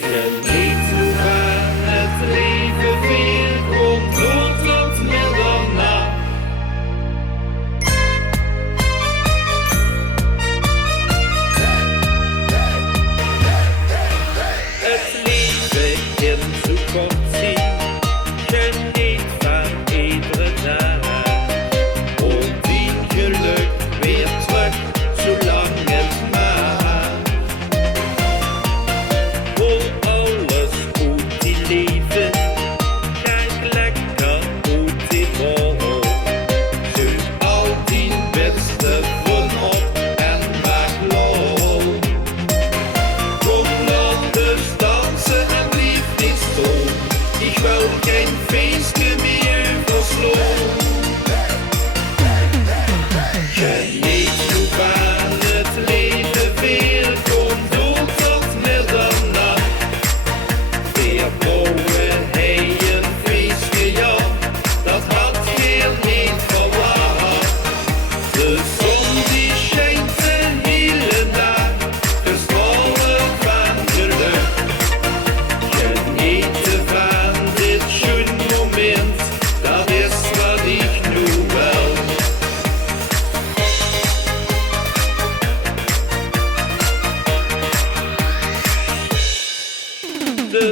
Geniet hoe waar het leven weer komt, door tot middernacht. Het leven in toekomst zien, geniet van iedere dag. Op die geluk weer terug, zolang het maar. Voor alles goed die leven, kijk lekker goed die bol. Zoek al die beste fun op en maak lol. Kom dan dus dansen en blieb niet stil. Ik wil geen feestje meer versloon. Geniet hoe waar het leven weer komt, door tot middernacht. Weer bouwen hij een feestje, ja, dat had heel niet verwacht. De zon die schijnt de hele dag, gestralen van geluk. Genieten van dit schöne moment, dat is wat ik nu wil. De